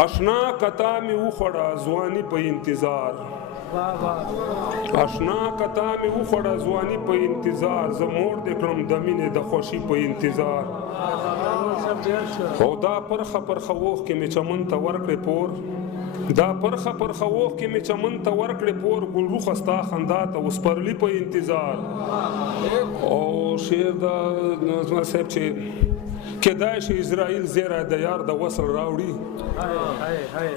اشنا کتا می وخړه ځواني په انتظار اشنا کتا می وخړه ځواني په انتظار زه موړ دې کړم د مینې د خوښي په انتظار او دا پرخه وخت کې مې چمن ته ورکړې پور دا پرخه وخت کې مې چمن ته ورکړې پور ګل روخه ستا خندا ته اوس پرلی په انتظار او شعر د نظم صاحب چې کدای شي اسرائیل زیرا د یار د وصل راوړي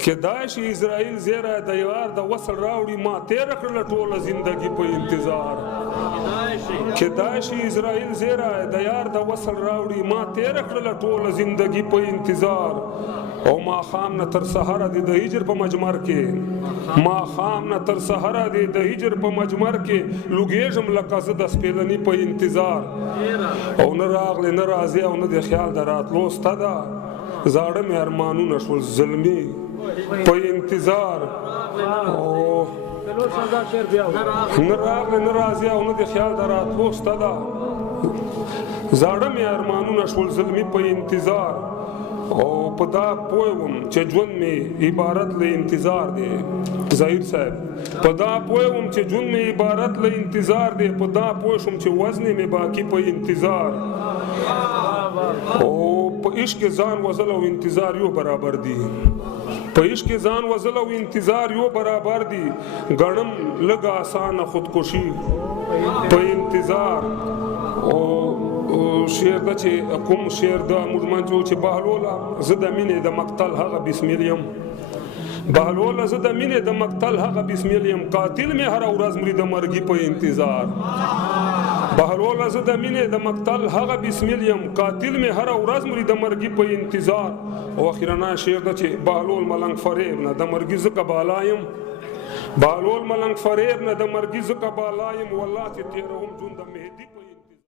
کدای شي اسرائیل زیرا د یار د وصل راوړي ما تیر کړل ټوله زندگی په انتظار کدای شي اسرائیل زیرا د یار د وصل راوړي ما تیر کړل ټوله زندگی په انتظار او ما خام نه تر سحر دي د هجر په مجمر کې ما خام نه تر سحر دي د هجر په مجمر کې لوګېږم لکه زه د سپېلني په انتظار او نه راغلی نه راځي او نه د خیال د راتلو سته ده زاړه مې ارمانونه شول زلمي په انتظار او نه راغلی نه راځي او نه د خیال د راتلو سته ده زاړه مې ارمانونه شول زلمي په انتظار او په دا پوهوم چې ژوند مې عبارت له انتظار دی ظاهر صاحب په دا پوهوم چې ژوند مې عبارت له انتظار دی په دا پوه شوم چې وزن مې باقي په انتظار او په عشق ځان وزل او انتظار یو برابر دي په عشق ځان وزل او انتظار یو برابر دي ګڼم لږ آسانه خودکشي په انتظار او شعر د چې کوم شعر د موږ منځو چې بهلوله زه د مینې د مقتل هغه بسمل یم بهلوله زه د مینې د مقتل هغه بسمل یم قاتل مې هره ورځ مري د مرګي په انتظار بهلوله زه د مینې د مقتل هغه بسمل یم قاتل مې هره ورځ مري د مرګي په انتظار او اخیرنا شعر د چې بهلول ملنګ فریب نه د مرګي زکه بالا یم بهلول ملنګ فریب نه د مرګي زکه بالا یم والله چې تیروم ژوند د مهدي په